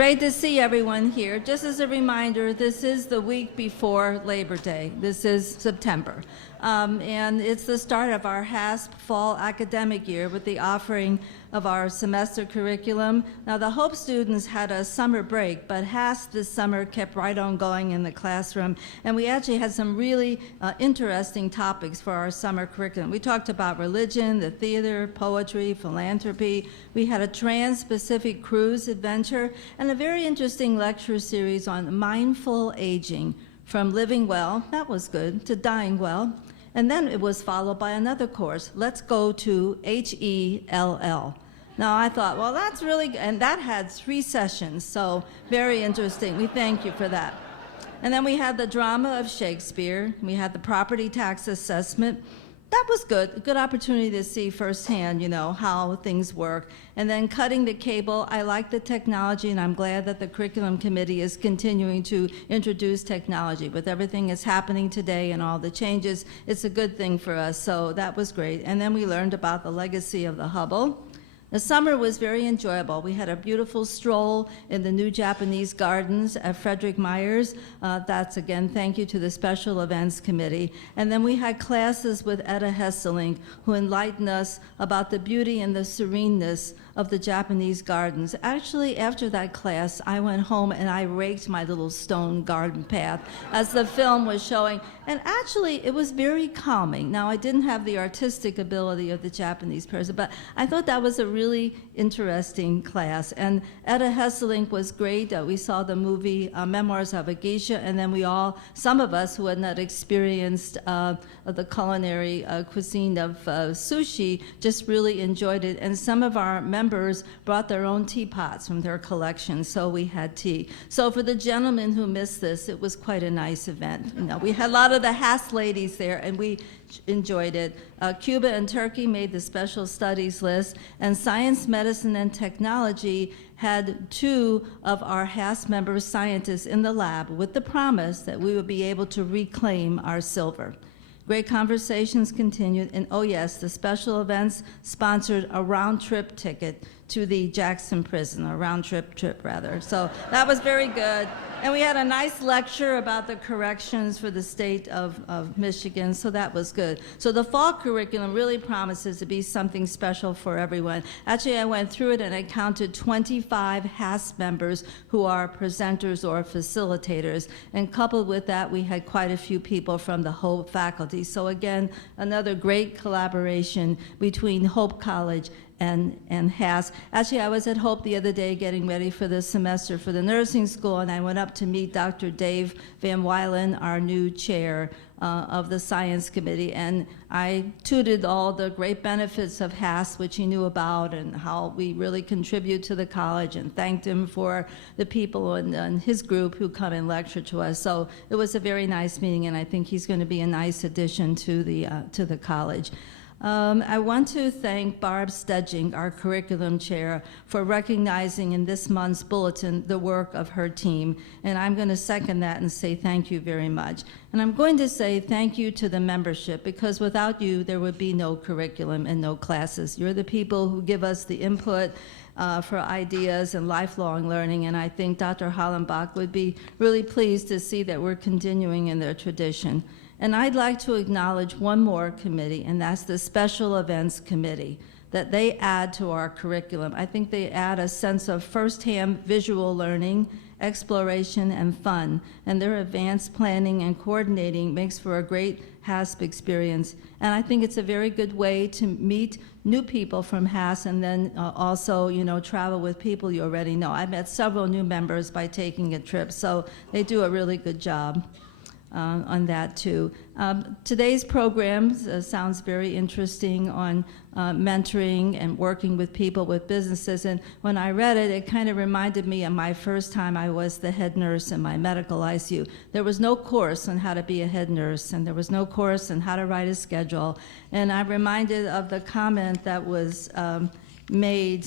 Great to see everyone here. Just as a reminder, this is the week before Labor Day. This is September. And it's the start of our HASP fall academic year with the offering of our semester curriculum. Now, the Hope students had a summer break, but HASP this summer kept right on going in the classroom, and we actually had some really interesting topics for our summer curriculum. We talked about religion, the theater, poetry, philanthropy. We had a trans-Pacific cruise adventure, and a very interesting lecture series on mindful aging, from living well, that was good, to dying well. And then it was followed by another course, Let's Go to HELL. Now I thought, well, that's really, and that had 3 sessions, so very interesting. We thank you for that. And then we had the drama of Shakespeare. We had the property tax assessment. That was good, a good opportunity to see firsthand, how things work. And then cutting the cable, I like the technology, and I'm glad that the curriculum committee is continuing to introduce technology. With everything that's happening today and all the changes, it's a good thing for us, so that was great. And then we learned about the legacy of the Hubble. The summer was very enjoyable. We had a beautiful stroll in the new Japanese gardens at Frederick Myers. That's, again, thank you to the Special Events Committee. And then we had classes with Etta Hesselink, who enlightened us about the beauty and the sereneness of the Japanese gardens. Actually, after that class, I went home and I raked my little stone garden path as the film was showing. And actually, it was very calming. Now, I didn't have the artistic ability of the Japanese person, but I thought that was a really interesting class. And Etta Hesselink was great. We saw the movie Memoirs of a Geisha, and then some of us who had not experienced the culinary cuisine of sushi just really enjoyed it. And some of our members brought their own teapots from their collection, so we had tea. So for the gentlemen who missed this, it was quite a nice event. We had a lot of the HASP ladies there, and we enjoyed it. Cuba and Turkey made the special studies list, and science, medicine, and technology had 2 of our HASP member scientists in the lab with the promise that we would be able to reclaim our silver. Great conversations continued, and oh yes, the special events sponsored a round-trip ticket to the Jackson prison, a round-trip rather. So that was very good. And we had a nice lecture about the corrections for the state of Michigan, so that was good. So the fall curriculum really promises to be something special for everyone. Actually, I went through it and I counted 25 HASP members who are presenters or facilitators. And coupled with that, we had quite a few people from the Hope faculty. So again, another great collaboration between Hope College and HASP. Actually, I was at Hope the other day getting ready for the semester for the nursing school, and I went up to meet Dr. Dave Van Wylen, our new chair of the science committee, and I tooted all the great benefits of HASP, which he knew about, and how we really contribute to the college, and thanked him for the people in his group who come and lecture to us. So it was a very nice meeting, and I think he's going to be a nice addition to the college. I want to thank Barb Stedging, our curriculum chair, for recognizing in this month's bulletin the work of her team. And I'm going to second that and say thank you very much. And I'm going to say thank you to the membership, because without you, there would be no curriculum and no classes. You're the people who give us the input for ideas and lifelong learning, and I think Dr. Hollenbach would be really pleased to see that we're continuing in their tradition. And I'd like to acknowledge one more committee, and that's the Special Events Committee, that they add to our curriculum. I think they add a sense of firsthand visual learning, exploration, and fun, and their advanced planning and coordinating makes for a great HASP experience. And I think it's a very good way to meet new people from HASP, and then also, travel with people you already know. I met several new members by taking a trip, so they do a really good job on that too. Today's program sounds very interesting on mentoring and working with people with businesses, and when I read it, it kind of reminded me of my first time I was the head nurse in my medical ICU. There was no course on how to be a head nurse, and there was no course on how to write a schedule, and I'm reminded of the comment that was made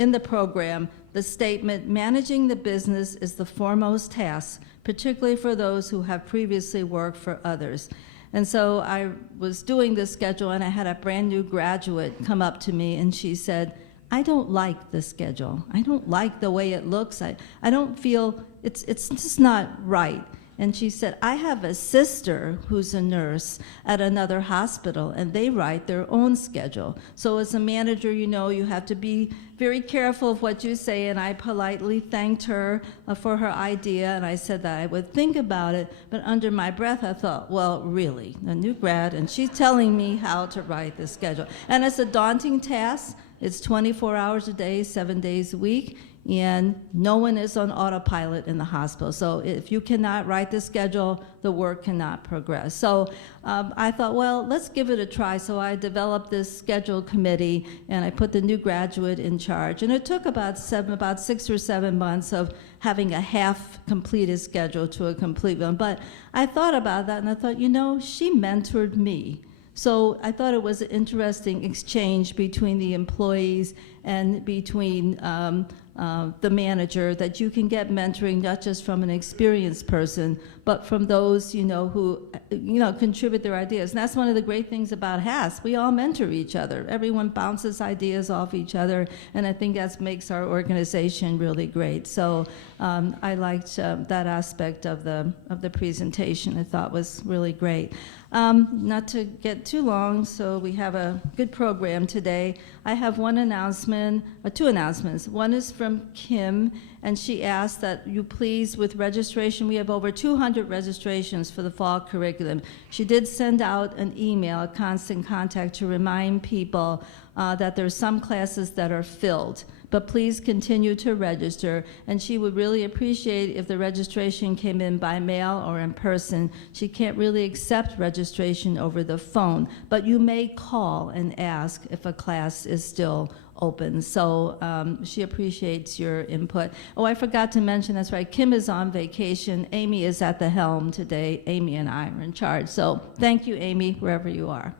in the program, the statement, "Managing the business is the foremost task, particularly for those who have previously worked for others." And so I was doing this schedule, and I had a brand new graduate come up to me, and she said, I don't like the schedule. I don't like the way it looks. I don't feel, it's just not right. And she said, I have a sister who's a nurse at another hospital, and they write their own schedule. So as a manager, you know, you have to be very careful of what you say, and I politely thanked her for her idea, and I said that I would think about it, but under my breath I thought, well, really, a new grad, and she's telling me how to write the schedule. And it's a daunting task. It's 24 hours a day, 7 days a week, and no one is on autopilot in the hospital. So if you cannot write the schedule, the work cannot progress. So I thought, well, let's give it a try. So I developed this schedule committee, and I put the new graduate in charge. And it took about 6 or 7 months of having a half-completed schedule to a complete one. But I thought about that, and I thought, you know, she mentored me. So I thought it was an interesting exchange between the employees and between the manager, that you can get mentoring not just from an experienced person, but from those, you know, who, you know, contribute their ideas. And that's one of the great things about HASP. We all mentor each other. Everyone bounces ideas off each other, and I think that makes our organization really great. So I liked that aspect of the presentation. I thought was really great. Not to get too long, so we have a good program today. I have one announcement, two announcements. One is from Kim, and she asked that you please, with registration, we have over 200 registrations for the fall curriculum. She did send out an email, a constant contact, to remind people that there are some classes that are filled. But please continue to register, and she would really appreciate if the registration came in by mail or in person. She can't really accept registration over the phone, but you may call and ask if a class is still open. So she appreciates your input. Oh, I forgot to mention, that's right, Kim is on vacation. Amy is at the helm today. Amy and I are in charge. So thank you, Amy, wherever you are.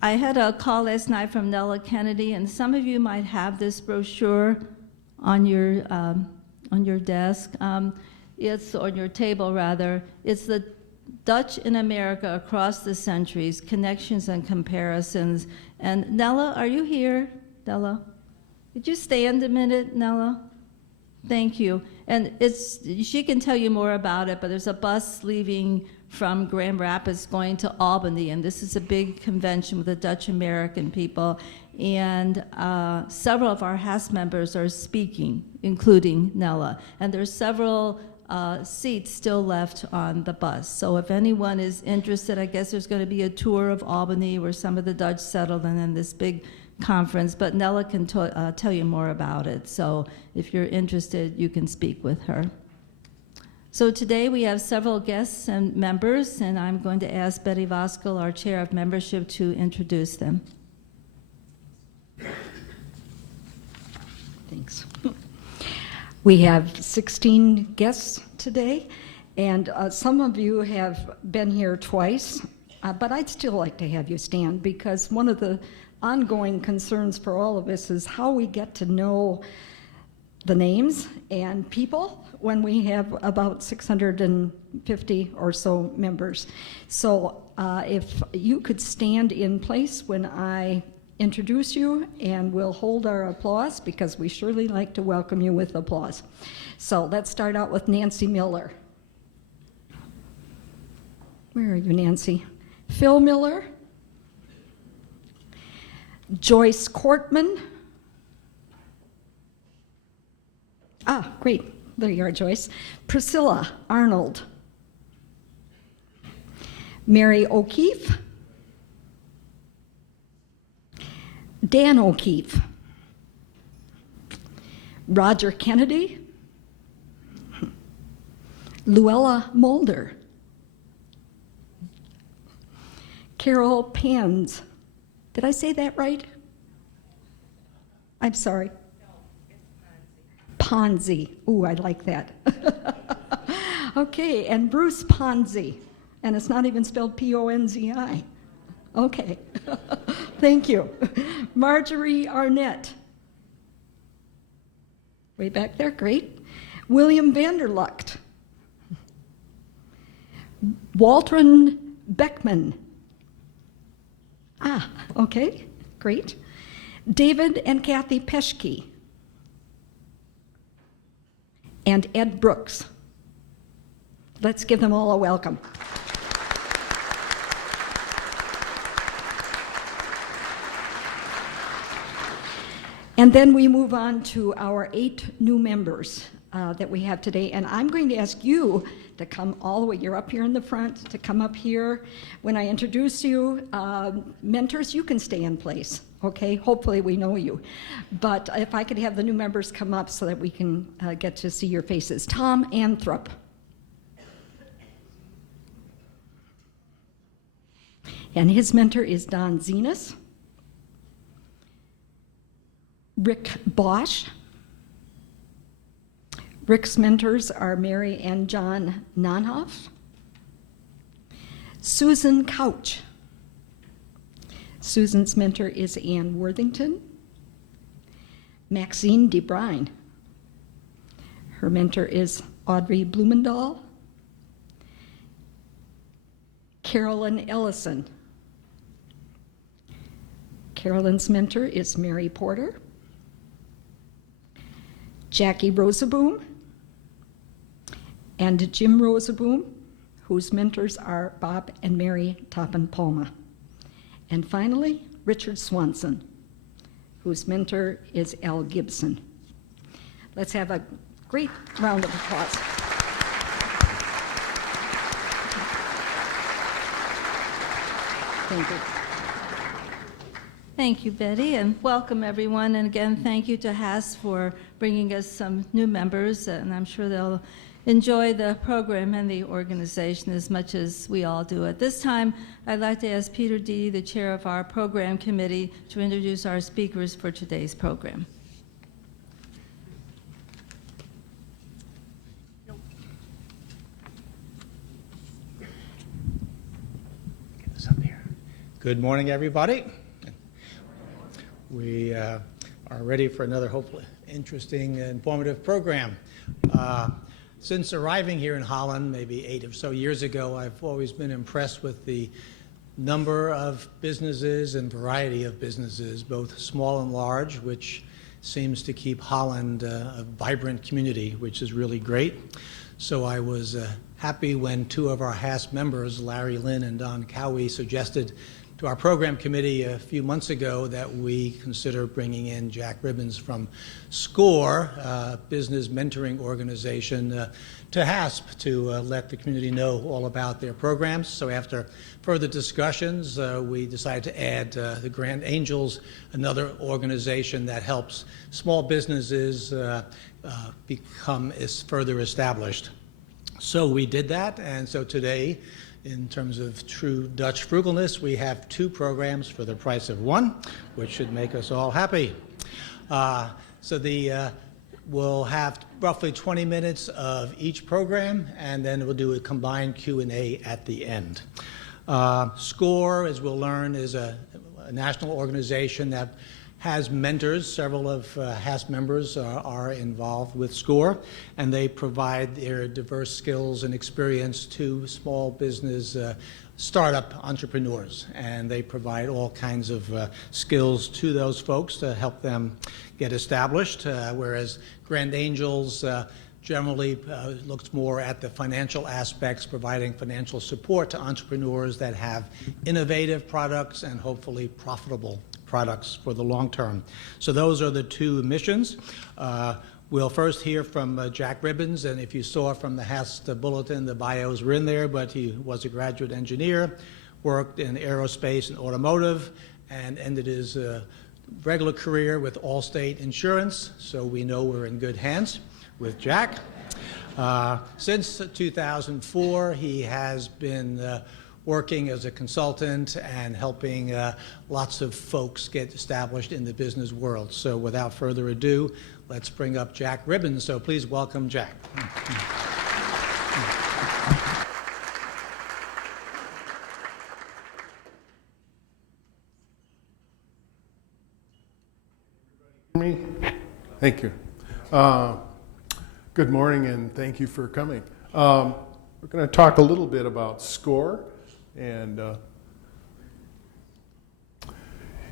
I had a call last night from Nella Kennedy, and some of you might have this brochure on your desk. It's on your table, rather. It's the Dutch in America Across the Centuries, Connections and Comparisons. And Nella, are you here, Nella? Could you stand a minute, Nella? Thank you. And she can tell you more about it, but there's a bus leaving from Grand Rapids going to Albany, and this is a big convention with the Dutch American people, and several of our HASP members are speaking, including Nella, and there's several seats still left on the bus. So if anyone is interested, I guess there's going to be a tour of Albany where some of the Dutch settled, and then this big conference, but Nella can tell you more about it. So if you're interested, you can speak with her. So today we have several guests and members, and I'm going to ask Betty Voskuil, our chair of membership, to introduce them. Thanks. We have 16 guests today, and some of you have been here twice, but I'd still like to have you stand, because one of the ongoing concerns for all of us is how we get to know the names and people when we have about 650 or so members. So if you could stand in place when I introduce you, and we'll hold our applause, because we surely like to welcome you with applause. So let's start out with Nancy Miller. Where are you, Nancy? Phil Miller. Joyce Cortman. Ah, great. There you are, Joyce. Priscilla Arnold. Mary O'Keefe. Dan O'Keefe. Roger Kennedy. Luella Mulder. Carol Pans. Did I say that right? I'm sorry. No, it's Ponzi. Ponzi. Ooh, I like that. Okay, and Bruce Ponzi. And it's not even spelled P-O-N-Z-I. Okay. Thank you. Marjorie Arnett. Way back there, great. William Vanderlucht. Waltran Beckman. Ah, okay, great. David and Kathy Peschke, and Ed Brooks. Let's give them all a welcome. And then we move on to our 8 new members that we have today. And I'm going to ask you to come all the way, you're up here in the front, to come up here. When I introduce you, mentors, you can stay in place, okay? Hopefully we know you. But if I could have the new members come up so that we can get to see your faces. Tom Anthrop. And his mentor is Don Zenas. Rick Bosch. Rick's mentors are Mary and John Nonhoff. Susan Couch. Susan's mentor is Ann Worthington. Maxine DeBrine. Her mentor is Audrey Blumendahl. Carolyn Ellison. Carolyn's mentor is Mary Porter. Jackie Rosaboom, and Jim Rosaboom, whose mentors are Bob and Mary Toppen-Palma. And finally, Richard Swanson, whose mentor is Al Gibson. Let's have a great round of applause. Thank you. Thank you, Betty, and welcome everyone. And again, thank you to HASP for bringing us some new members, and I'm sure they'll enjoy the program and the organization as much as we all do. At this time, I'd like to ask Peter Dee, the chair of our program committee, to introduce our speakers for today's program. Get this up here. Good morning, everybody. We are ready for another hopefully interesting and informative program. Since arriving here in Holland, maybe 8 or so years ago, I've always been impressed with the number of businesses and variety of businesses, both small and large, which seems to keep Holland a vibrant community, which is really great. So I was happy when 2 of our HASP members, Larry Lynn and Don Cowie, suggested to our program committee a few months ago that we consider bringing in Jack Ribbens from SCORE, business mentoring organization, to HASP to let the community know all about their programs. So after further discussions, we decided to add the Grand Angels, another organization that helps small businesses become further established. So we did that, and so today, in terms of true Dutch frugalness, we have 2 programs for the price of 1, which should make us all happy. We'll have roughly 20 minutes of each program, and then we'll do a combined Q&A at the end. SCORE, as we'll learn, is a national organization that has mentors. Several of HASP members are involved with SCORE, and they provide their diverse skills and experience to small business startup entrepreneurs. And they provide all kinds of skills to those folks to help them get established, whereas Grand Angels generally looks more at the financial aspects, providing financial support to entrepreneurs that have innovative products and hopefully profitable products for the long term. So those are the 2 missions. We'll first hear from Jack Ribbens, and if you saw from the HASP bulletin, the bios were in there, but he was a graduate engineer, worked in aerospace and automotive, and ended his regular career with Allstate Insurance, so we know we're in good hands with Jack. Since 2004, he has been working as a consultant and helping lots of folks get established in the business world. So without further ado, let's bring up Jack Ribbens. So please welcome Jack. Me? Thank you. Good morning, and thank you for coming. We're going to talk a little bit about SCORE, and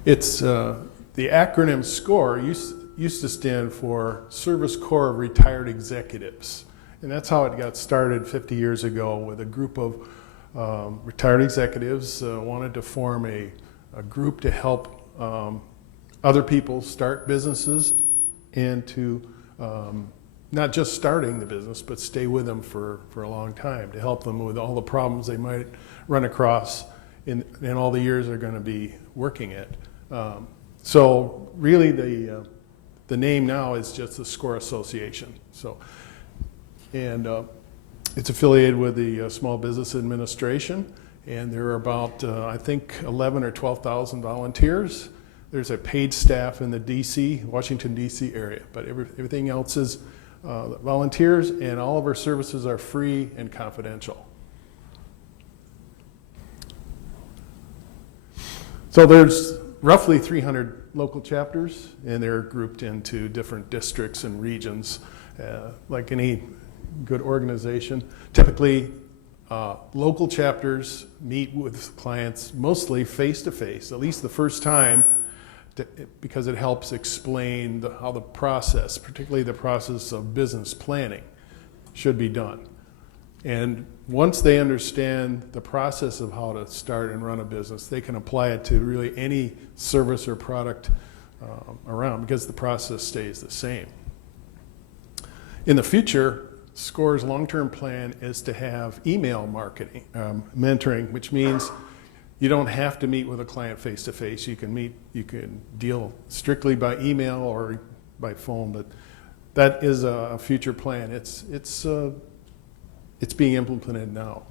it's the acronym SCORE used to stand for Service Corps of Retired Executives. And that's how it got started 50 years ago, with a group of retired executives wanted to form a group to help other people start businesses, and to not just starting the business, but stay with them for a long time, to help them with all the problems they might run across in all the years they're going to be working it. So really the name now is just the SCORE Association. So, and it's affiliated with the Small Business Administration, and there are about, I think, 11 or 12,000 volunteers. There's a paid staff in the Washington, D.C. area, but everything else is volunteers, and all of our services are free and confidential. So there's roughly 300 local chapters, and they're grouped into different districts and regions, like any good organization. Typically, local chapters meet with clients mostly face-to-face, at least the first time, because it helps explain how the process, particularly the process of business planning, should be done. And once they understand the process of how to start and run a business, they can apply it to really any service or product around, because the process stays the same. In the future, SCORE's long-term plan is to have email marketing, mentoring, which means you don't have to meet with a client face-to-face. You can deal strictly by email or by phone, but that is a future plan. It's being implemented now.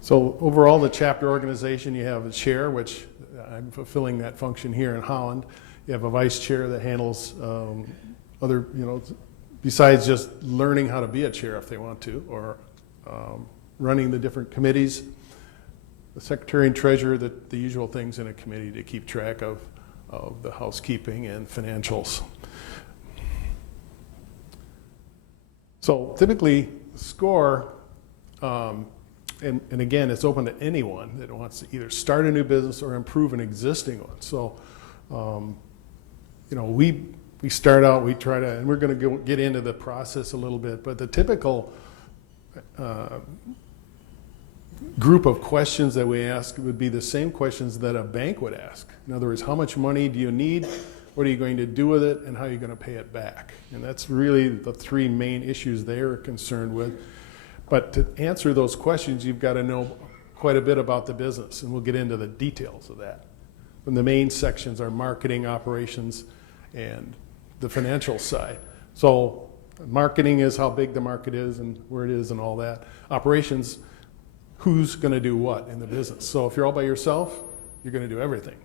So overall, the chapter organization, you have a chair, which I'm fulfilling that function here in Holland. You have a vice chair that handles other, besides just learning how to be a chair if they want to, or running the different committees. The secretary and treasurer, the usual things in a committee to keep track of the housekeeping and financials. So typically, SCORE, and again, it's open to anyone that wants to either start a new business or improve an existing one. So, we start out, we try to, and we're going to get into the process a little bit, but the typical group of questions that we ask would be the same questions that a bank would ask. In other words, how much money do you need? What are you going to do with it, and how are you going to pay it back? And that's really the three main issues they're concerned with. But to answer those questions, you've got to know quite a bit about the business, and we'll get into the details of that. And the main sections are marketing, operations, and the financial side. So marketing is how big the market is and where it is and all that. Operations, who's going to do what in the business. So if you're all by yourself, you're going to do everything.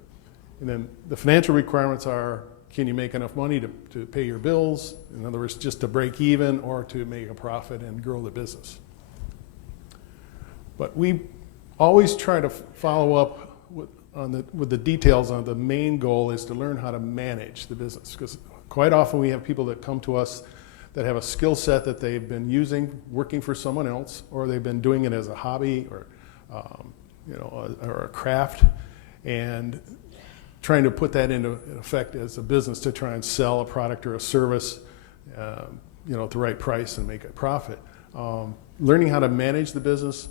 And then the financial requirements are, can you make enough money to pay your bills? In other words, just to break even or to make a profit and grow the business. But we always try to follow up with the details on the main goal is to learn how to manage the business. Because quite often we have people that come to us that have a skill set that they've been using working for someone else, or they've been doing it as a hobby or a craft, and trying to put that into effect as a business to try and sell a product or a service at the right price and make a profit. Learning how to manage the business,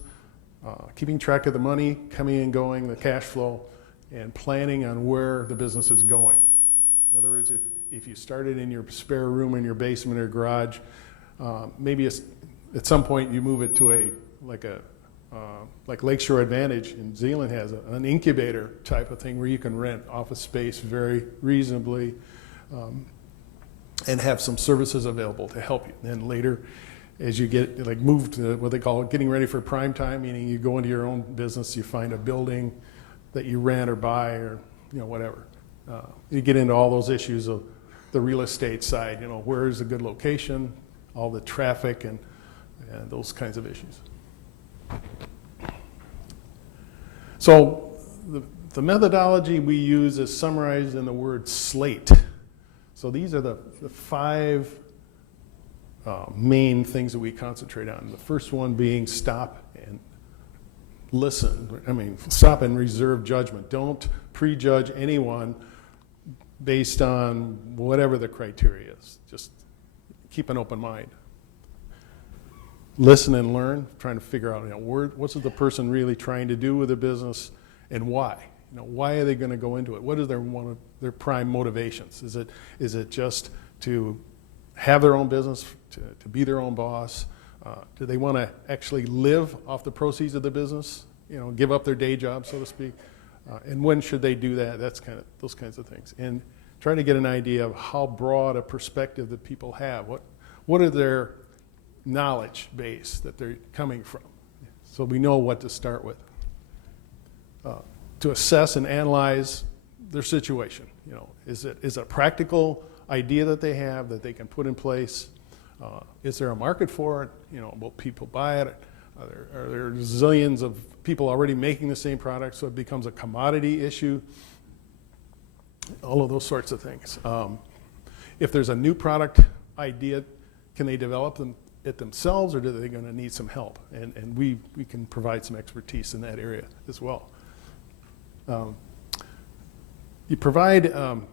keeping track of the money coming and going, the cash flow, and planning on where the business is going. In other words, if you started in your spare room in your basement or garage, maybe at some point you move it to like Lakeshore Advantage in Zealand has an incubator type of thing where you can rent office space very reasonably and have some services available to help you. And then later, as you get moved to what they call getting ready for prime time, meaning you go into your own business, you find a building that you rent or buy or whatever. You get into all those issues of the real estate side, where is a good location, all the traffic and those kinds of issues. So the methodology we use is summarized in the word SLATE. So these are the 5 main things that we concentrate on. The first one being stop and listen. I mean, stop and reserve judgment. Don't prejudge anyone based on whatever the criteria is. Just keep an open mind. Listen and learn, trying to figure out, what's the person really trying to do with the business and why? Why are they going to go into it? What is one of their prime motivations? Is it just to have their own business, to be their own boss? Do they want to actually live off the proceeds of the business? Give up their day job, so to speak. And when should they do that? That's those kinds of things. And trying to get an idea of how broad a perspective that people have. What are their knowledge base that they're coming from? So we know what to start with. To assess and analyze their situation. Is it a practical idea that they have that they can put in place? Is there a market for it? Will people buy it? Are there zillions of people already making the same product, so it becomes a commodity issue? All of those sorts of things. If there's a new product idea, can they develop it themselves, or are they going to need some help? And we can provide some expertise in that area as well. You provide, and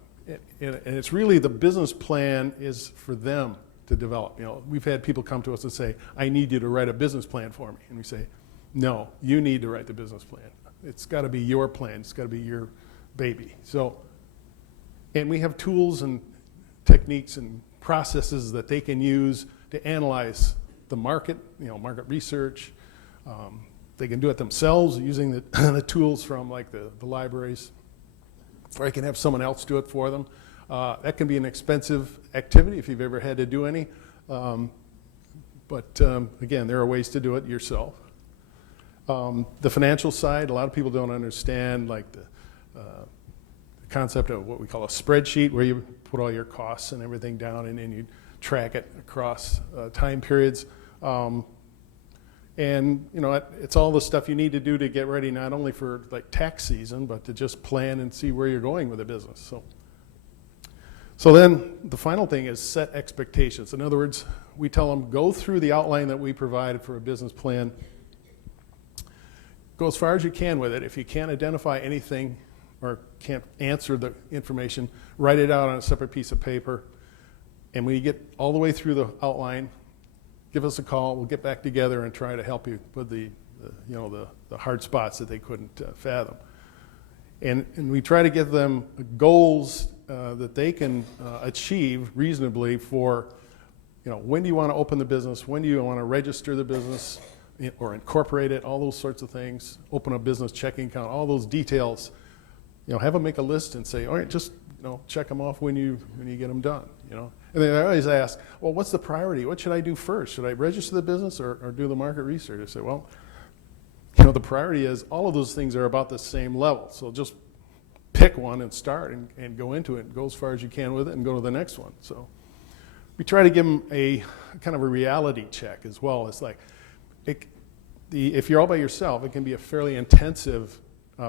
it's really the business plan is for them to develop. We've had people come to us and say, I need you to write a business plan for me. And we say, no, you need to write the business plan. It's got to be your plan. It's got to be your baby. So, and we have tools and techniques and processes that they can use to analyze the market, market research. They can do it themselves using the tools from like the libraries, or they can have someone else do it for them. That can be an expensive activity if you've ever had to do any. But again, there are ways to do it yourself. The financial side, a lot of people don't understand like the concept of what we call a spreadsheet, where you put all your costs and everything down and then you track it across time periods. And it's all the stuff you need to do to get ready, not only for like tax season, but to just plan and see where you're going with the business. So then the final thing is set expectations. In other words, we tell them, go through the outline that we provided for a business plan. Go as far as you can with it. If you can't identify anything or can't answer the information, write it out on a separate piece of paper. And when you get all the way through the outline, give us a call. We'll get back together and try to help you with the hard spots that they couldn't fathom. And we try to give them goals that they can achieve reasonably for, when do you want to open the business? When do you want to register the business or incorporate it? All those sorts of things. Open a business checking account. All those details. Have them make a list and say, all right, just check them off when you get them done. And then I always ask, well, what's the priority? What should I do first? Should I register the business or do the market research? I say, well, the priority is all of those things are about the same level. So just pick one and start and go into it. Go as far as you can with it and go to the next one. So we try to give them a kind of a reality check as well. It's like, if you're all by yourself, it can be a fairly intensive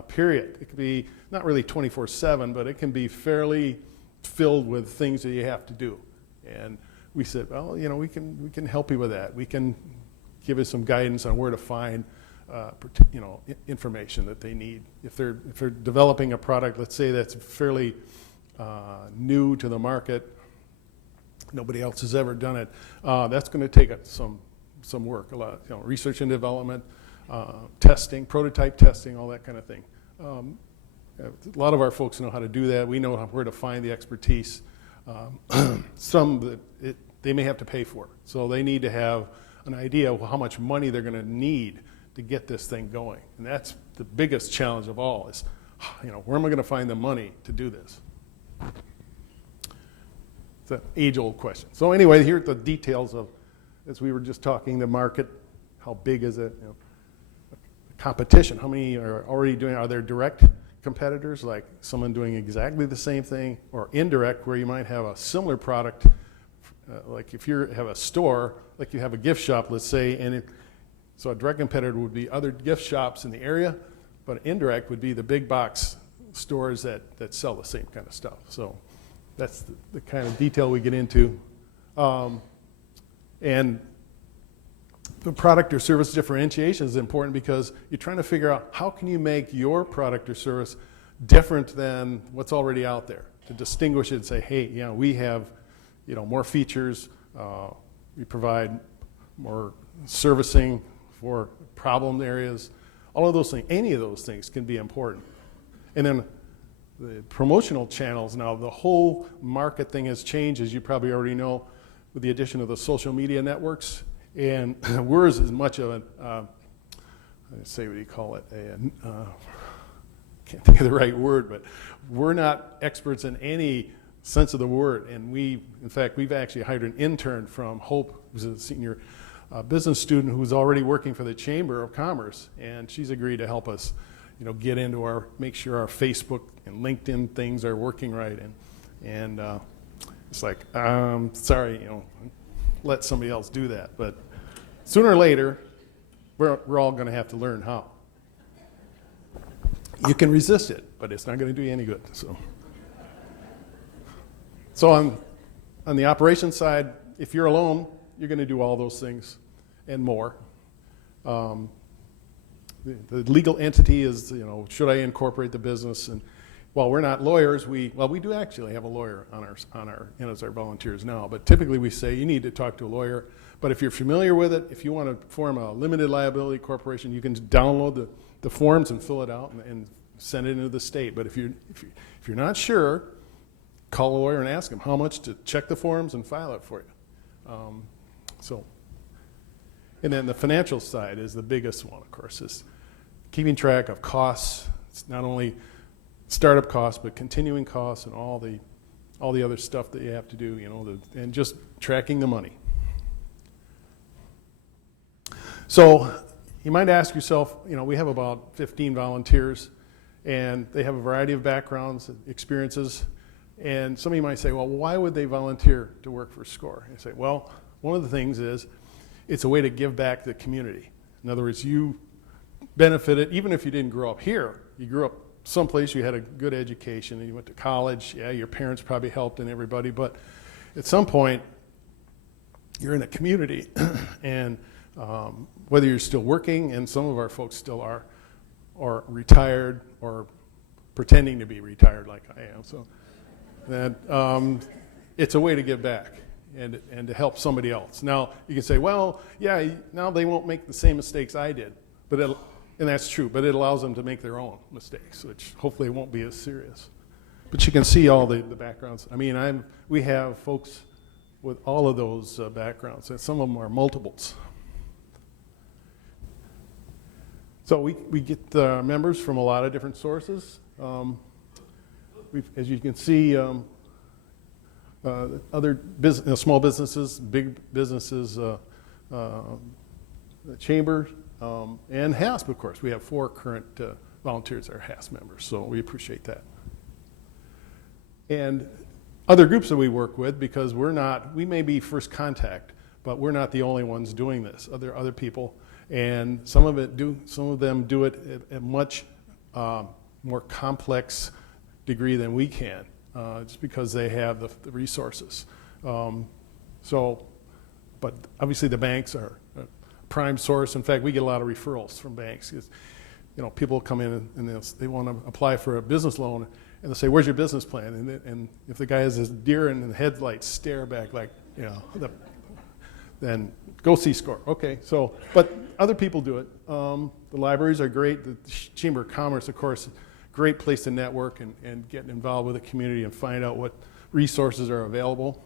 period. It could be not really 24/7, but it can be fairly filled with things that you have to do. And we said, well, we can help you with that. We can give you some guidance on where to find, information that they need. If they're developing a product, let's say that's fairly new to the market, nobody else has ever done it. That's going to take some work, a lot, research and development, testing, prototype testing, all that kind of thing. A lot of our folks know how to do that. We know where to find the expertise. Some that they may have to pay for. So they need to have an idea of how much money they're going to need to get this thing going. And that's the biggest challenge of all is, where am I going to find the money to do this? It's an age-old question. So anyway, here are the details of, as we were just talking, the market, how big is it? Competition, how many are already doing, are there direct competitors, like someone doing exactly the same thing, or indirect, where you might have a similar product, like if you have a store, like you have a gift shop, let's say, so a direct competitor would be other gift shops in the area, but indirect would be the big box stores that sell the same kind of stuff. So that's the kind of detail we get into. And the product or service differentiation is important because you're trying to figure out how can you make your product or service different than what's already out there, to distinguish it and say, hey, you know, we have, you know, more features, we provide more servicing for problem areas. All of those things, any of those things can be important. And then the promotional channels, now the whole market thing has changed, as you probably already know, with the addition of the social media networks. And we're as much of an, I'd say, what do you call it? Can't think of the right word, but we're not experts in any sense of the word. And in fact, we've actually hired an intern from Hope, who's a senior business student who's already working for the Chamber of Commerce. And she's agreed to help us, you know, get into make sure our Facebook and LinkedIn things are working right. And it's like, sorry, you know, let somebody else do that. But sooner or later, we're all going to have to learn how. You can resist it, but it's not going to do you any good. So on the operations side, if you're alone, you're going to do all those things and more. The legal entity is, you know, should I incorporate the business? And while we're not lawyers, we do actually have a lawyer on our as our volunteers now. But typically we say you need to talk to a lawyer. But if you're familiar with it, if you want to form a limited liability corporation, you can download the forms and fill it out and send it into the state. But if you're not sure, call a lawyer and ask them how much to check the forms and file it for you. And then the financial side is the biggest one, of course, is keeping track of costs. It's not only startup costs, but continuing costs and all the other stuff that you have to do, you know, and just tracking the money. So you might ask yourself, you know, we have about 15 volunteers, and they have a variety of backgrounds, experiences, and some of you might say, well, why would they volunteer to work for SCORE? I say, well, one of the things is it's a way to give back to the community. In other words, you benefited, even if you didn't grow up here, you grew up someplace, you had a good education, and you went to college, yeah, your parents probably helped and everybody, but at some point, you're in a community, and whether you're still working, and some of our folks still are, or retired, or pretending to be retired like I am, so that it's a way to give back and to help somebody else. Now, you can say, well, yeah, now they won't make the same mistakes I did, and that's true, but it allows them to make their own mistakes, which hopefully won't be as serious. But you can see all the backgrounds. I mean, we have folks with all of those backgrounds, and some of them are multiples. So we get members from a lot of different sources. As you can see, other small businesses, big businesses, the Chamber, and HASP, of course. We have 4 current volunteers that are HASP members, so we appreciate that. And other groups that we work with, because we may be first contact, but we're not the only ones doing this. Other people, and some of them do it at a much more complex degree than we can, just because they have the resources. But obviously the banks are a prime source. In fact, we get a lot of referrals from banks. You know, people come in and they want to apply for a business loan, and they'll say, "Where's your business plan?" And if the guy has this deer in the headlights stare back, like, you know, then go see SCORE. Okay, but other people do it. The libraries are great. The Chamber of Commerce, of course, great place to network and get involved with the community and find out what resources are available.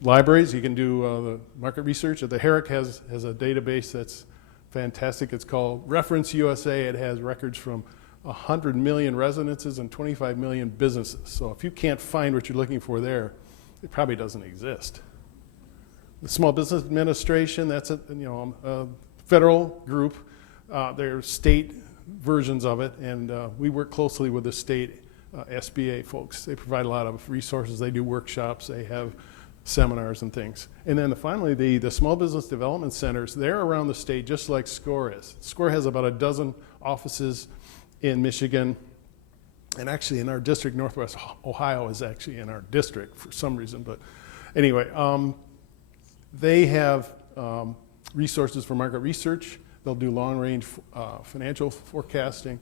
Libraries, you can do the market research. The Herrick has a database that's fantastic. It's called Reference USA. It has records from 100 million residences and 25 million businesses. So if you can't find what you're looking for there, it probably doesn't exist. The Small Business Administration, that's a federal group. There are state versions of it, and we work closely with the state SBA folks. They provide a lot of resources. They do workshops. They have seminars and things. And then finally, the Small Business Development Centers, they're around the state just like SCORE is. SCORE has about a dozen offices in Michigan, and actually in our district, Northwest Ohio is actually in our district for some reason. But anyway, they have resources for market research. They'll do long-range financial forecasting.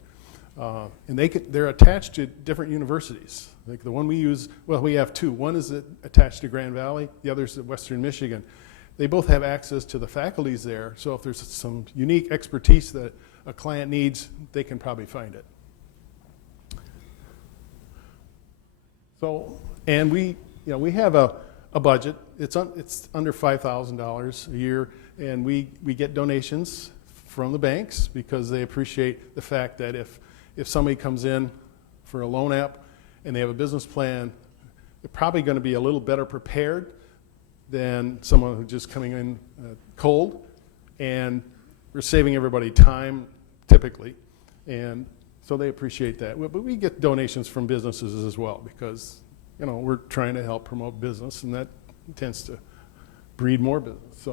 And they're attached to different universities. Like the one we use, well, we have two. One is attached to Grand Valley, the other is at Western Michigan. They both have access to the faculties there, so if there's some unique expertise that a client needs, they can probably find it. So, and we have a budget. It's under $5,000 a year, and we get donations from the banks because they appreciate the fact that if somebody comes in for a loan app and they have a business plan, they're probably going to be a little better prepared than someone who's just coming in cold, and we're saving everybody time typically, and so they appreciate that. But we get donations from businesses as well because we're trying to help promote business, and that tends to breed more business.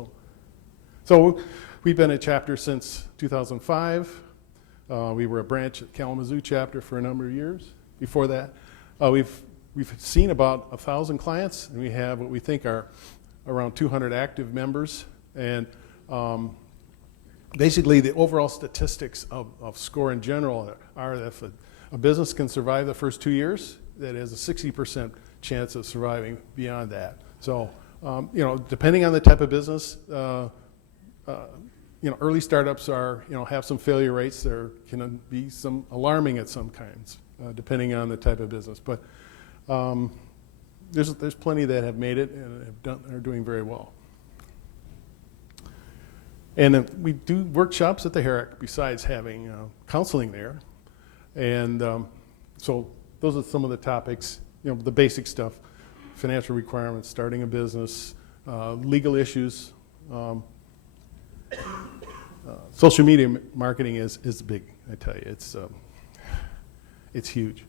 So we've been a chapter since 2005. We were a branch at Kalamazoo chapter for a number of years. Before that, we've seen about 1,000 clients, and we have what we think are around 200 active members. And basically, the overall statistics of SCORE in general are that if a business can survive the first 2 years, that has a 60% chance of surviving beyond that. So, depending on the type of business, early startups have some failure rates. There can be some alarming at some kinds, depending on the type of business. But there's plenty that have made it and are doing very well. And we do workshops at the Herrick besides having counseling there. And so those are some of the topics, the basic stuff: financial requirements, starting a business, legal issues. Social media marketing is big, I tell you. It's huge.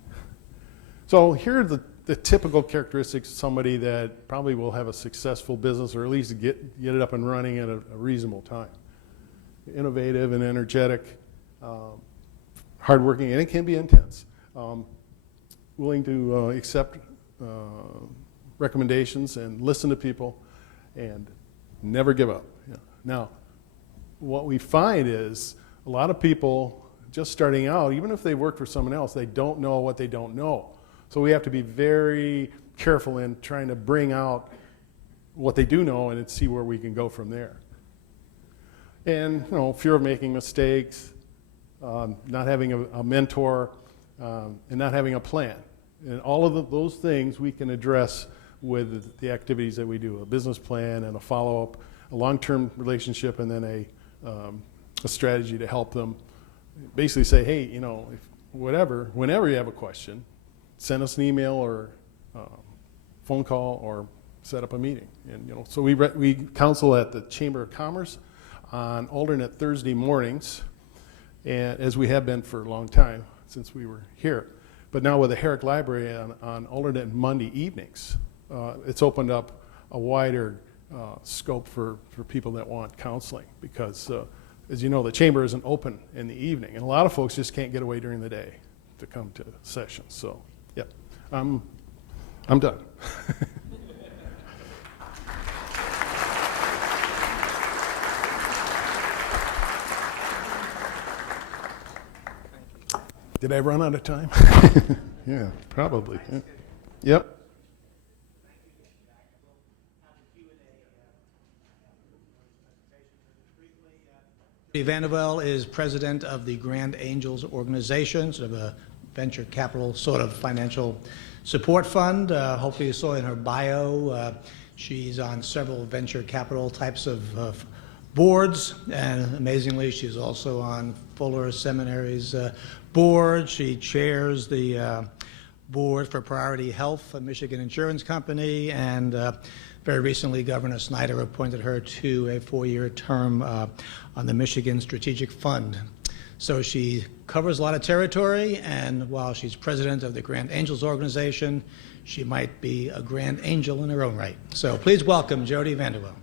So here are the typical characteristics of somebody that probably will have a successful business, or at least get it up and running at a reasonable time. Innovative and energetic, hardworking, and it can be intense. Willing to accept recommendations and listen to people, and never give up. Now, what we find is a lot of people just starting out, even if they work for someone else, they don't know what they don't know. So we have to be very careful in trying to bring out what they do know and see where we can go from there. And fear of making mistakes, not having a mentor, and not having a plan. And all of those things we can address with the activities that we do: a business plan and a follow-up, a long-term relationship, and then a strategy to help them. Basically say, hey, whenever you have a question, send us an email or phone call or set up a meeting. And so we counsel at the Chamber of Commerce on alternate Thursday mornings, and as we have been for a long time since we were here. But now with the Herrick Library on alternate Monday evenings, it's opened up a wider scope for people that want counseling, because as you know, the chamber isn't open in the evening, and a lot of folks just can't get away during the day to come to sessions. So yeah, I'm done. Did I run out of time? Yeah, probably. Yeah. Yep. Vanderbilt is president of the Grand Angels organization, sort of a venture capital sort of financial support fund. Hopefully you saw in her bio, she's on several venture capital types of boards, and amazingly she's also on Fuller Seminary's board. She chairs the board for Priority Health, a Michigan insurance company, and very recently Governor Snyder appointed her to a 4-year term on the Michigan Strategic Fund. So she covers a lot of territory, and while she's president of the Grand Angels organization, she might be a grand angel in her own right. So please welcome Jody Vanderbilt.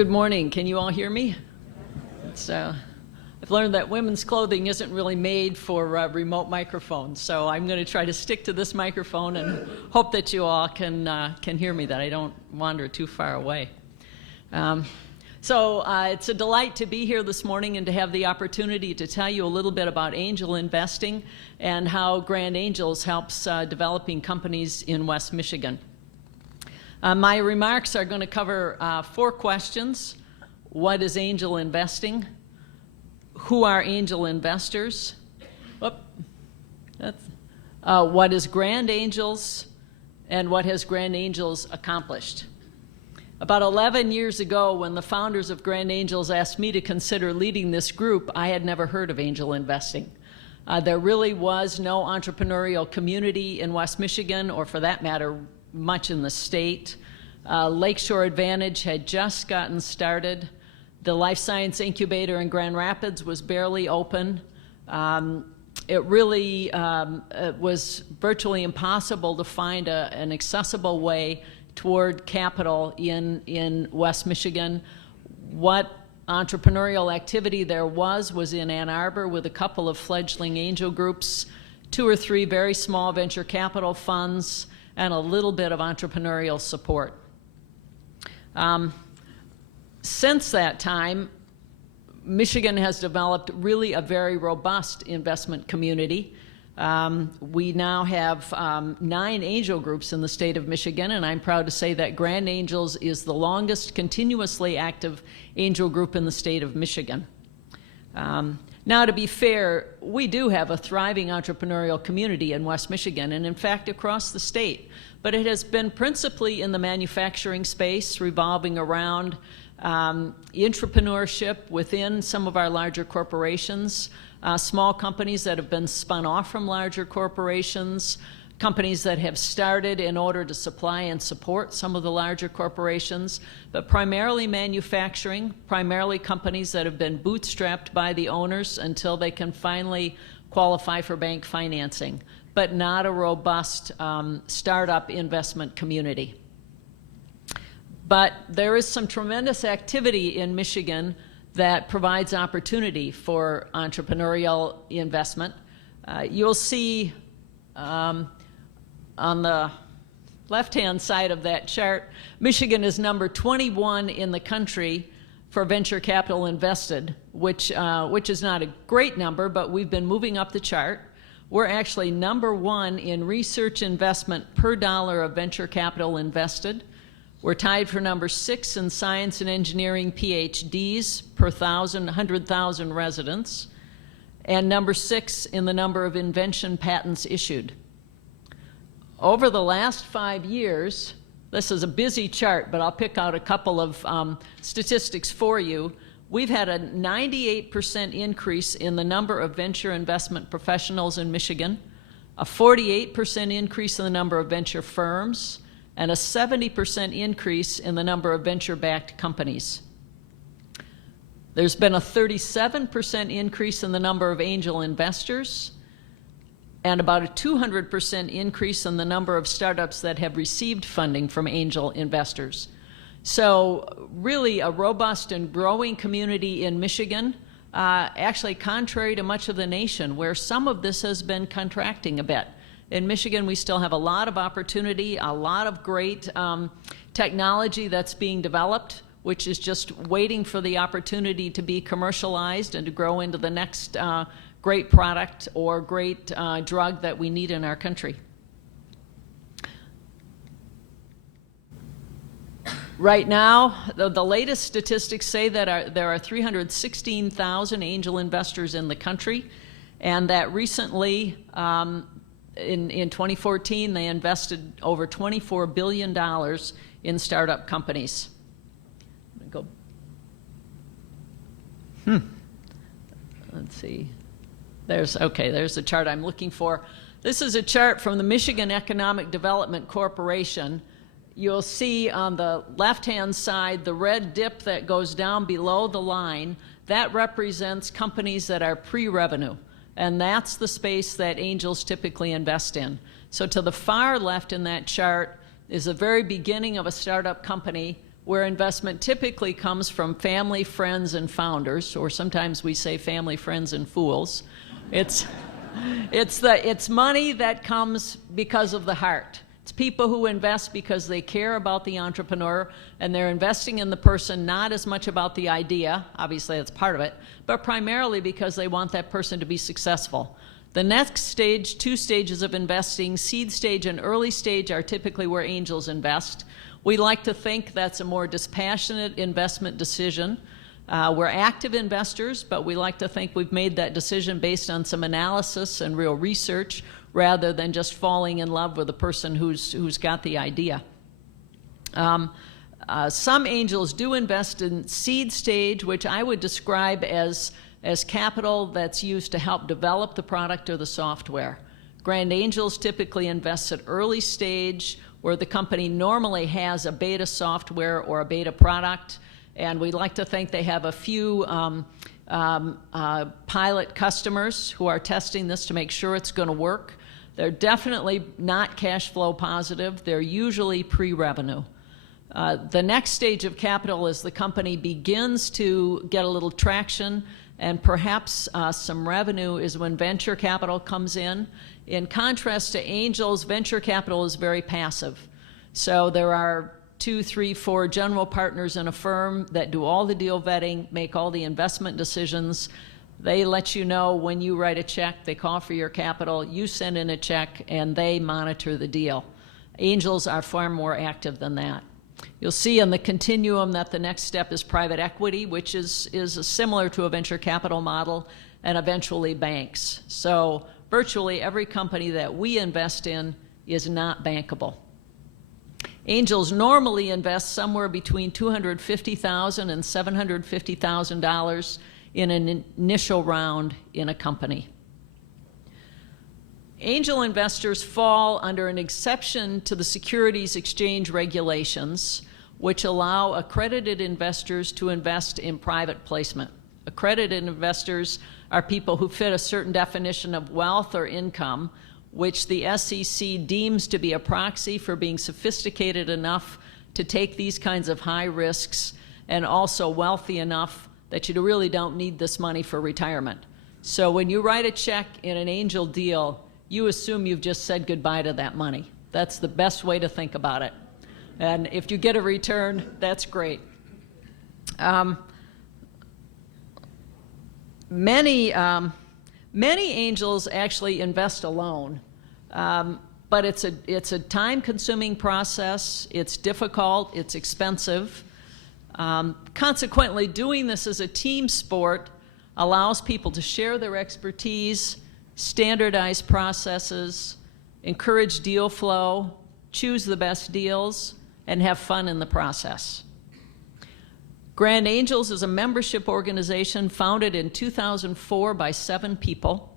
Good morning. Can you all hear me? I've learned that women's clothing isn't really made for remote microphones, so I'm going to try to stick to this microphone and hope that you all can hear me, that I don't wander too far away. It's a delight to be here this morning and to have the opportunity to tell you a little bit about angel investing and how Grand Angels helps developing companies in West Michigan. My remarks are going to cover 4 questions. What is angel investing? Who are angel investors? What is Grand Angels? And what has Grand Angels accomplished? About 11 years ago, when the founders of Grand Angels asked me to consider leading this group, I had never heard of angel investing. There really was no entrepreneurial community in West Michigan, or for that matter, much in the state. Lakeshore Advantage had just gotten started. The Life Science Incubator in Grand Rapids was barely open. It really was virtually impossible to find an accessible way toward capital in West Michigan. What entrepreneurial activity there was in Ann Arbor with a couple of fledgling angel groups, 2 or 3 very small venture capital funds, and a little bit of entrepreneurial support. Since that time, Michigan has developed really a very robust investment community. We now have 9 angel groups in the state of Michigan, and I'm proud to say that Grand Angels is the longest continuously active angel group in the state of Michigan. Now, to be fair, we do have a thriving entrepreneurial community in West Michigan, and in fact across the state, but it has been principally in the manufacturing space, revolving around entrepreneurship within some of our larger corporations, small companies that have been spun off from larger corporations, companies that have started in order to supply and support some of the larger corporations, but primarily manufacturing, primarily companies that have been bootstrapped by the owners until they can finally qualify for bank financing, but not a robust startup investment community. But there is some tremendous activity in Michigan that provides opportunity for entrepreneurial investment. You'll see on the left-hand side of that chart, Michigan is number 21 in the country for venture capital invested, which is not a great number, but we've been moving up the chart. We're actually number 1 in research investment per dollar of venture capital invested. We're tied for number 6 in science and engineering PhDs per 100,000 residents, and number 6 in the number of invention patents issued. Over the last 5 years, this is a busy chart, but I'll pick out a couple of statistics for you. We've had a 98% increase in the number of venture investment professionals in Michigan, a 48% increase in the number of venture firms, and a 70% increase in the number of venture-backed companies. There's been a 37% increase in the number of angel investors, and about a 200% increase in the number of startups that have received funding from angel investors. So really a robust and growing community in Michigan, actually contrary to much of the nation, where some of this has been contracting a bit. In Michigan, we still have a lot of opportunity, a lot of great technology that's being developed, which is just waiting for the opportunity to be commercialized and to grow into the next great product or great drug that we need in our country. Right now, the latest statistics say that there are 316,000 angel investors in the country, and that recently, in 2014, they invested over $24 billion in startup companies. Let's see. There's the chart I'm looking for. This is a chart from the Michigan Economic Development Corporation. You'll see on the left-hand side the red dip that goes down below the line. That represents companies that are pre-revenue. And that's the space that angels typically invest in. So to the far left in that chart is the very beginning of a startup company where investment typically comes from family, friends, and founders, or sometimes we say family, friends, and fools. It's money that comes because of the heart. It's people who invest because they care about the entrepreneur, and they're investing in the person not as much about the idea, obviously that's part of it, but primarily because they want that person to be successful. The next stage, 2 stages of investing, seed stage and early stage, are typically where angels invest. We like to think that's a more dispassionate investment decision. We're active investors, but we like to think we've made that decision based on some analysis and real research, rather than just falling in love with the person who's got the idea. Some angels do invest in seed stage, which I would describe as capital that's used to help develop the product or the software. Grand angels typically invest at early stage, where the company normally has a beta software or a beta product, and we like to think they have a few pilot customers who are testing this to make sure it's going to work. They're definitely not cash flow positive. They're usually pre-revenue. The next stage of capital is the company begins to get a little traction, and perhaps some revenue, is when venture capital comes in. In contrast to angels, venture capital is very passive. So there are 2, 3, 4 general partners in a firm that do all the deal vetting, make all the investment decisions. They let you know when you write a check, they call for your capital, you send in a check, and they monitor the deal. Angels are far more active than that. You'll see on the continuum that the next step is private equity, which is similar to a venture capital model, and eventually banks. So virtually every company that we invest in is not bankable. Angels normally invest somewhere between $250,000 and $750,000 in an initial round in a company. Angel investors fall under an exception to the Securities Exchange regulations, which allow accredited investors to invest in private placement. Accredited investors are people who fit a certain definition of wealth or income, which the SEC deems to be a proxy for being sophisticated enough to take these kinds of high risks, and also wealthy enough that you really don't need this money for retirement. So when you write a check in an angel deal, you assume you've just said goodbye to that money. That's the best way to think about it. And if you get a return, that's great. Many angels actually invest alone, but it's a time-consuming process. It's difficult. It's expensive. Consequently, doing this as a team sport allows people to share their expertise, standardize processes, encourage deal flow, choose the best deals, and have fun in the process. Grand Angels is a membership organization founded in 2004 by 7 people.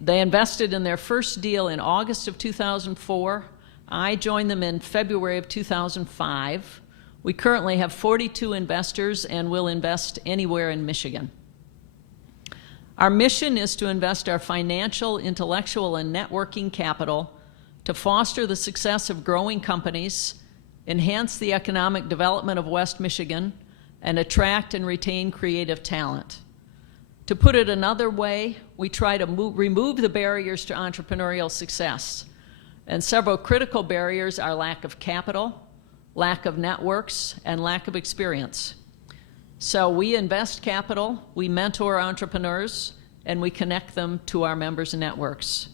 They invested in their first deal in August of 2004. I joined them in February of 2005. We currently have 42 investors and will invest anywhere in Michigan. Our mission is to invest our financial, intellectual, and networking capital to foster the success of growing companies, enhance the economic development of West Michigan, and attract and retain creative talent. To put it another way, we try to remove the barriers to entrepreneurial success. And several critical barriers are lack of capital, lack of networks, and lack of experience. So we invest capital, we mentor entrepreneurs, and we connect them to our members' networks.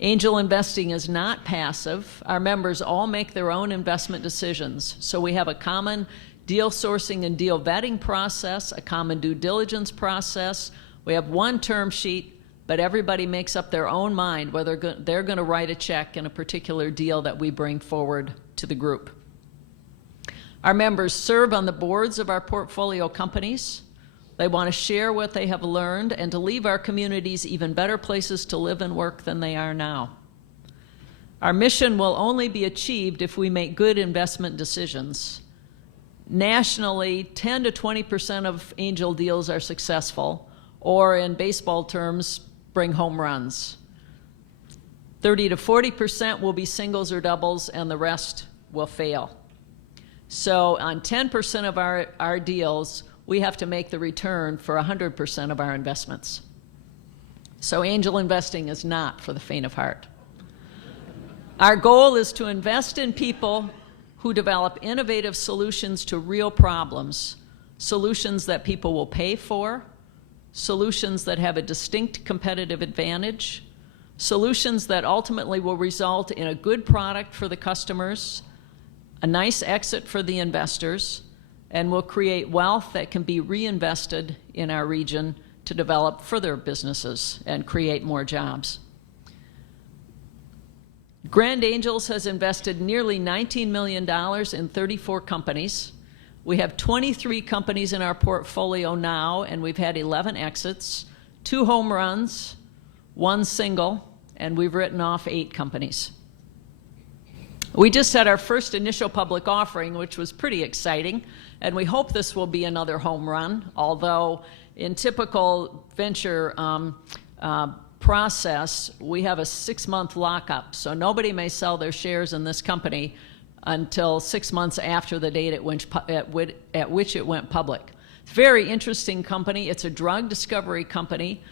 Angel investing is not passive. Our members all make their own investment decisions. So we have a common deal sourcing and deal vetting process, a common due diligence process. We have one term sheet, but everybody makes up their own mind whether they're going to write a check in a particular deal that we bring forward to the group. Our members serve on the boards of our portfolio companies. They want to share what they have learned and to leave our communities even better places to live and work than they are now. Our mission will only be achieved if we make good investment decisions. Nationally, 10 to 20% of angel deals are successful, or in baseball terms, bring home runs. 30 to 40% will be singles or doubles, and the rest will fail. So on 10% of our deals, we have to make the return for 100% of our investments. So angel investing is not for the faint of heart. Our goal is to invest in people who develop innovative solutions to real problems, solutions that people will pay for, solutions that have a distinct competitive advantage, solutions that ultimately will result in a good product for the customers, a nice exit for the investors, and will create wealth that can be reinvested in our region to develop further businesses and create more jobs. Grand Angels has invested nearly $19 million in 34 companies. We have 23 companies in our portfolio now, and we've had 11 exits, 2 home runs, 1 single, and we've written off 8 companies. We just had our first initial public offering, which was pretty exciting, and we hope this will be another home run, although in typical venture process, we have a 6-month lockup, so nobody may sell their shares in this company until 6 months after the date at which it went public. It's a very interesting company. It's a drug discovery company.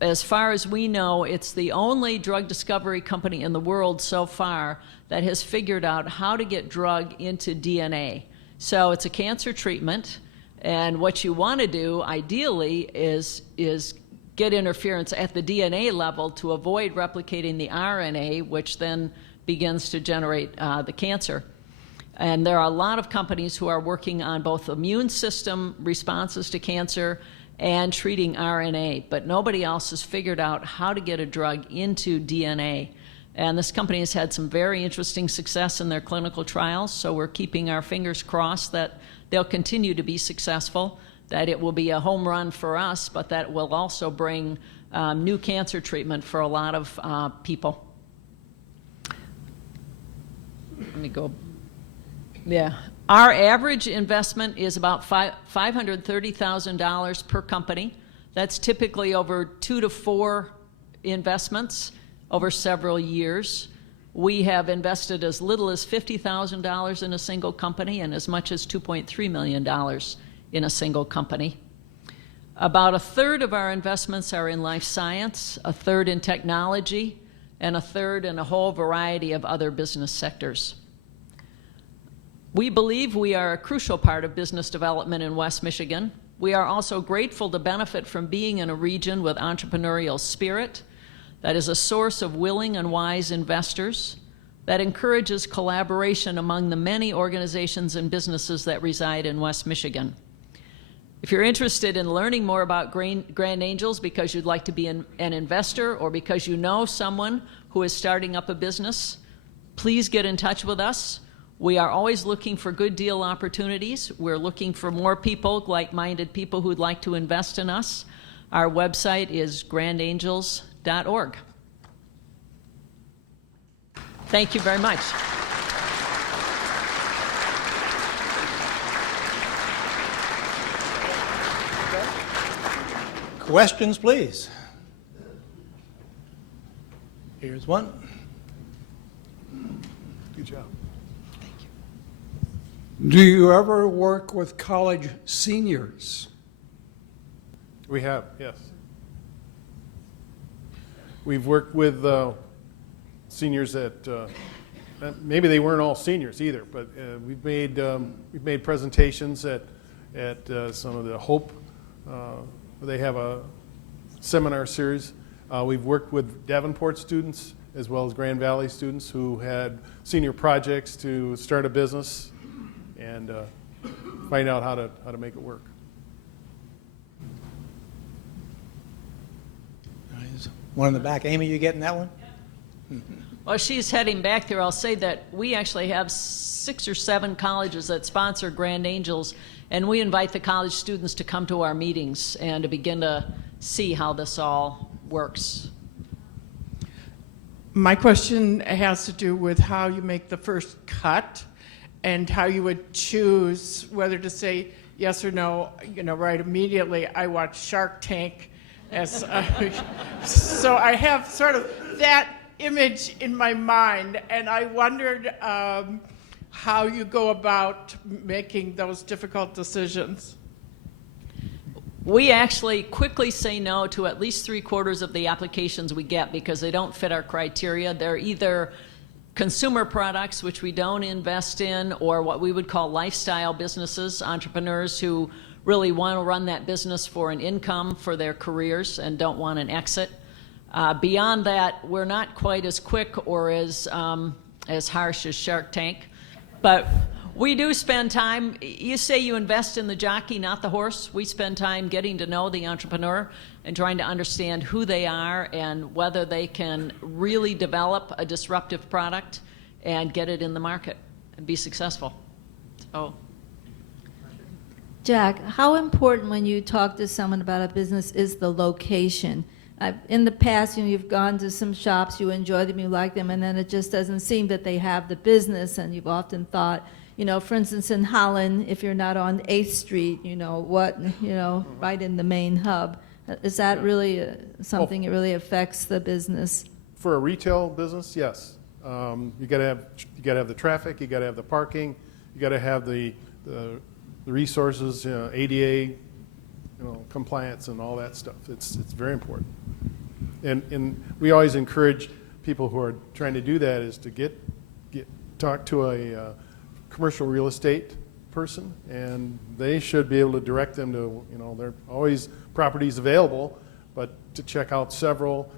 As far as we know, it's the only drug discovery company in the world so far that has figured out how to get drug into DNA. So it's a cancer treatment, and what you want to do, ideally, is get interference at the DNA level to avoid replicating the RNA, which then begins to generate the cancer. And there are a lot of companies who are working on both immune system responses to cancer and treating RNA, but nobody else has figured out how to get a drug into DNA. And this company has had some very interesting success in their clinical trials, so we're keeping our fingers crossed that they'll continue to be successful, that it will be a home run for us, but that will also bring new cancer treatment for a lot of people. Let me go. Yeah. Our average investment is about $530,000 per company. That's typically over 2 to 4 investments over several years. We have invested as little as $50,000 in a single company and as much as $2.3 million in a single company. About 1/3 of our investments are in life science, 1/3 in technology, and 1/3 in a whole variety of other business sectors. We believe we are a crucial part of business development in West Michigan. We are also grateful to benefit from being in a region with entrepreneurial spirit that is a source of willing and wise investors, that encourages collaboration among the many organizations and businesses that reside in West Michigan. If you're interested in learning more about Grand Angels because you'd like to be an investor or because you know someone who is starting up a business, please get in touch with us. We are always looking for good deal opportunities. We're looking for more people, like-minded people who'd like to invest in us. Our website is grandangels.org. Thank you very much. Questions, please. Here's one. Good job. Do you ever work with college seniors? We have, yes. We've worked with seniors that maybe they weren't all seniors either, but we've made presentations at some of the Hope. They have a seminar series. We've worked with Davenport students as well as Grand Valley students who had senior projects to start a business and find out how to make it work. One in the back. Amy, you getting that one? While she's heading back there, I'll say that we actually have 6 or 7 colleges that sponsor Grand Angels, and we invite the college students to come to our meetings and to begin to see how this all works. My question has to do with how you make the first cut and how you would choose whether to say yes or no, right immediately. I watch Shark Tank, so I have sort of that image in my mind, and I wondered how you go about making those difficult decisions. We actually quickly say no to at least 3/4 of the applications we get because they don't fit our criteria. They're either consumer products, which we don't invest in, or what we would call lifestyle businesses, entrepreneurs who really want to run that business for an income for their careers and don't want an exit. Beyond that, we're not quite as quick or as harsh as Shark Tank, but we do spend time. You say you invest in the jockey, not the horse. We spend time getting to know the entrepreneur and trying to understand who they are and whether they can really develop a disruptive product and get it in the market and be successful. So, Jack, how important when you talk to someone about a business is the location? In the past, you've gone to some shops, you enjoy them, you like them, and then it just doesn't seem that they have the business, and you've often thought, for instance, in Holland, if you're not on 8th Street, right in the main hub. Is that really something that really affects the business? For a retail business, yes. You got to have the traffic, you got to have the parking, you got to have the resources, ADA, compliance and all that stuff. It's very important. And we always encourage people who are trying to do that is to talk to a commercial real estate person, and they should be able to direct them to, there are always properties available, but to check out several,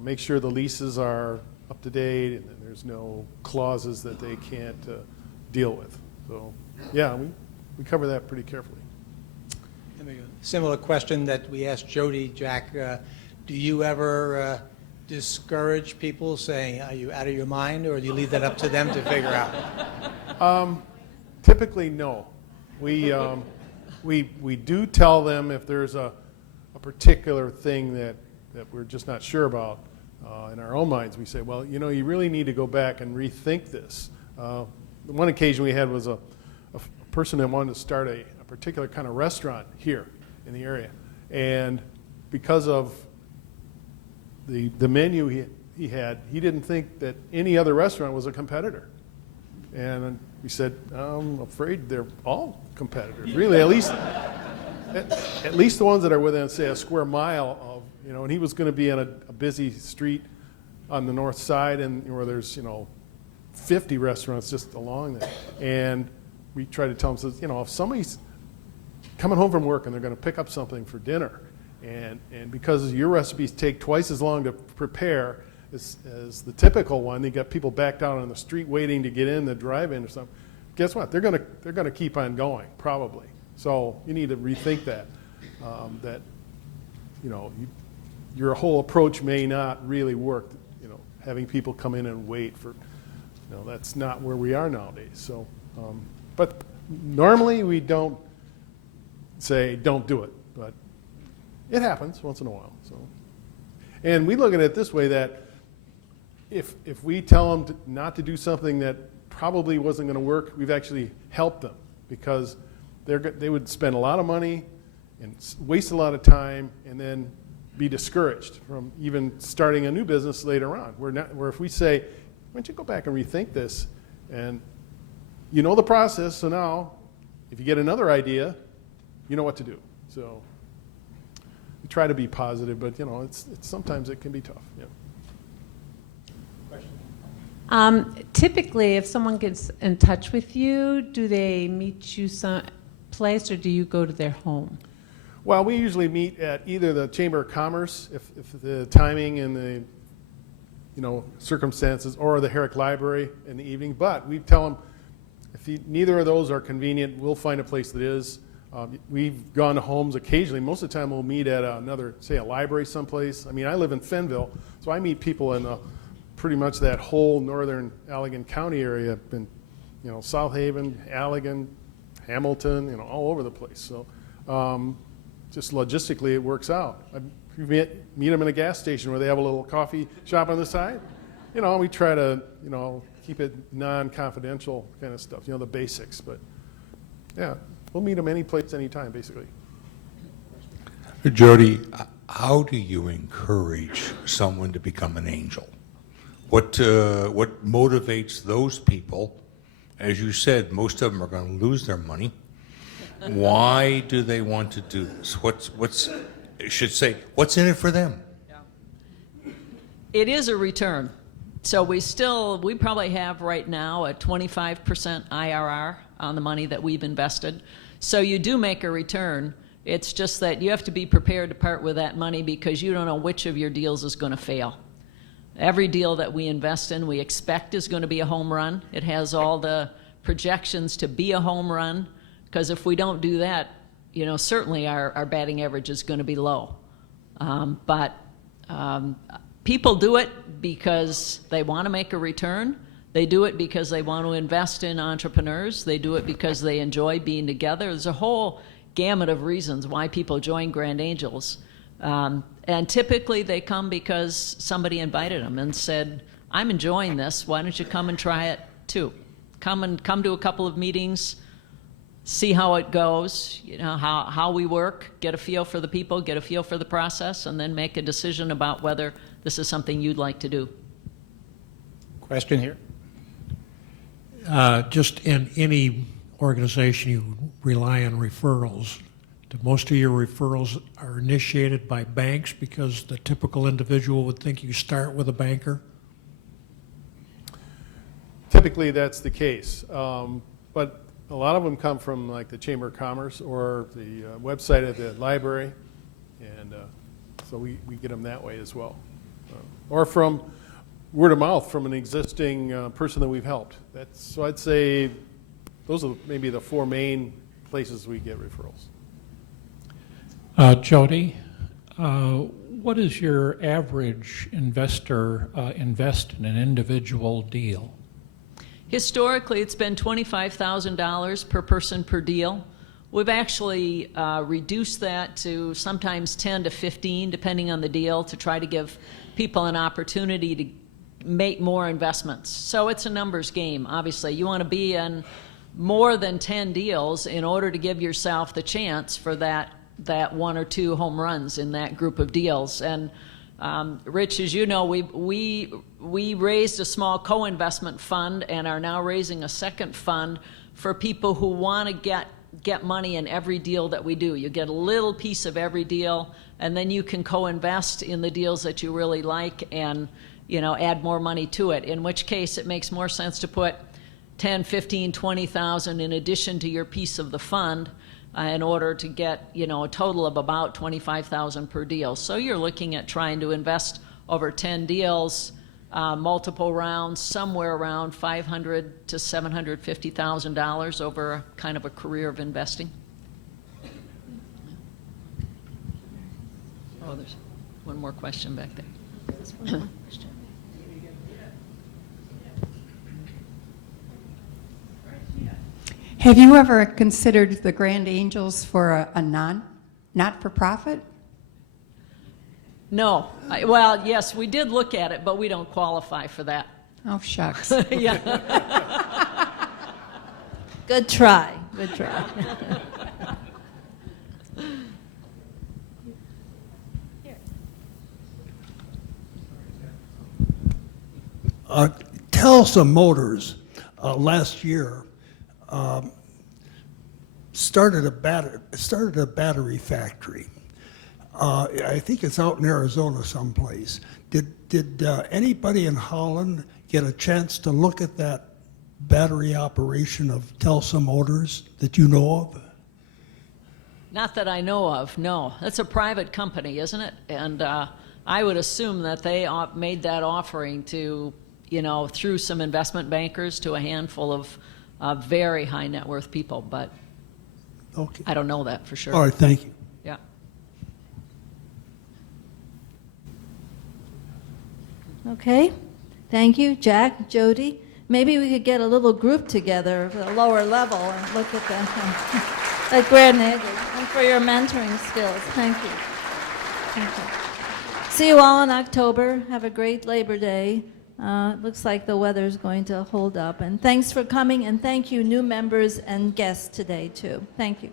make sure the leases are up to date and there's no clauses that they can't deal with. So, yeah, we cover that pretty carefully. Similar question that we asked Jody, Jack, do you ever discourage people saying, are you out of your mind, or do you leave that up to them to figure out? Typically, no. We do tell them if there's a particular thing that we're just not sure about in our own minds. We say, well, you really need to go back and rethink this. One occasion we had was a person that wanted to start a particular kind of restaurant here in the area, and because of the menu he had, he didn't think that any other restaurant was a competitor. And we said, I'm afraid they're all competitors, really, at least the ones that are within, say, a square mile of, and he was going to be on a busy street on the north side, and where there's, 50 restaurants just along there. And we tried to tell him, if somebody's coming home from work and they're going to pick up something for dinner, and because your recipes take twice as long to prepare as the typical one, they got people backed out on the street waiting to get in the drive-in or something. Guess what? They're going to keep on going, probably. So you need to rethink that. Your whole approach may not really work. Having people come in and wait for, that's not where we are nowadays. So, but normally we don't say don't do it, but it happens once in a while. So, and we look at it this way, that if we tell them not to do something that probably wasn't going to work, we've actually helped them, because they would spend a lot of money and waste a lot of time and then be discouraged from even starting a new business later on. Where if we say, why don't you go back and rethink this, and the process, so now if you get another idea, you know what to do. So we try to be positive, but it's sometimes it can be tough. Yeah. Typically, if someone gets in touch with you, do they meet you someplace, or do you go to their home? Well, we usually meet at either the Chamber of Commerce, if the timing and the circumstances, or the Herrick Library in the evening. But we tell them if neither of those are convenient, we'll find a place that is. We've gone to homes occasionally. Most of the time, we'll meet at another, say, a library someplace. I mean, I live in Fenville, so I meet people in pretty much that whole northern Allegan County area. Been, South Haven, Allegan, Hamilton, all over the place. So. Just logistically, it works out. You meet them in a gas station where they have a little coffee shop on the side. We try to, keep it non-confidential kind of stuff, the basics. But, yeah, we'll meet them any place, anytime, basically. Jody, how do you encourage someone to become an angel? What motivates those people, as you said, most of them are going to lose their money. Why do they want to do this? What's in it for them? It is a return. So we probably have right now a 25% IRR on the money that we've invested. So you do make a return. It's just that you have to be prepared to part with that money because you don't know which of your deals is going to fail. Every deal that we invest in, we expect is going to be a home run. It has all the projections to be a home run, because if we don't do that, certainly our batting average is going to be low. But people do it because they want to make a return. They do it because they want to invest in entrepreneurs. They do it because they enjoy being together. There's a whole gamut of reasons why people join Grand Angels. And typically they come because somebody invited them and said, I'm enjoying this, why don't you come and try it too? Come to a couple of meetings, see how it goes, how we work, get a feel for the people, get a feel for the process, and then make a decision about whether this is something you'd like to do. Question here. Just in any organization, you rely on referrals. Do most of your referrals are initiated by banks because the typical individual would think you start with a banker? Typically, that's the case. But a lot of them come from like the Chamber of Commerce or the website of the library. And so we get them that way as well. Or from word of mouth from an existing person that we've helped. So I'd say those are maybe the four main places we get referrals. Jody, what does your average investor invest in an individual deal? Historically, it's been $25,000 per person per deal. We've actually reduced that to sometimes 10 to 15, depending on the deal, to try to give people an opportunity to make more investments. So it's a numbers game, obviously. You want to be in more than 10 deals in order to give yourself the chance for that one or two home runs in that group of deals. And Rich, as you know, we raised a small co-investment fund and are now raising a second fund for people who want to get money in every deal that we do. You get a little piece of every deal, and then you can co-invest in the deals that you really like and add more money to it, in which case it makes more sense to put 10, 15, 20,000 in addition to your piece of the fund in order to get a total of about 25,000 per deal. So you're looking at trying to invest over 10 deals, multiple rounds, somewhere around $500,000 to $750,000 over kind of a career of investing. Oh, there's one more question back there. Have you ever considered the Grand Angels for a not-for-profit? No. Well, yes, we did look at it, but we don't qualify for that. Oh, shucks. Yeah. Good try. Good try. Telsa Motors last year started a battery factory. I think it's out in Arizona someplace. Did anybody in Holland get a chance to look at that battery operation of Telsa Motors that you know of? Not that I know of, no. That's a private company, isn't it? And I would assume that they made that offering to, through some investment bankers to a handful of very high net worth people, but Okay. I don't know that for sure. All right, thank you. Yeah. Okay. Thank you, Jack, Jody. Maybe we could get a little group together at a lower level and look at them at Grand Angels, and for your mentoring skills. Thank you. Thank you. See you all in October. Have a great Labor Day. It looks like the weather's going to hold up. And thanks for coming, and thank you, new members and guests today, too. Thank you.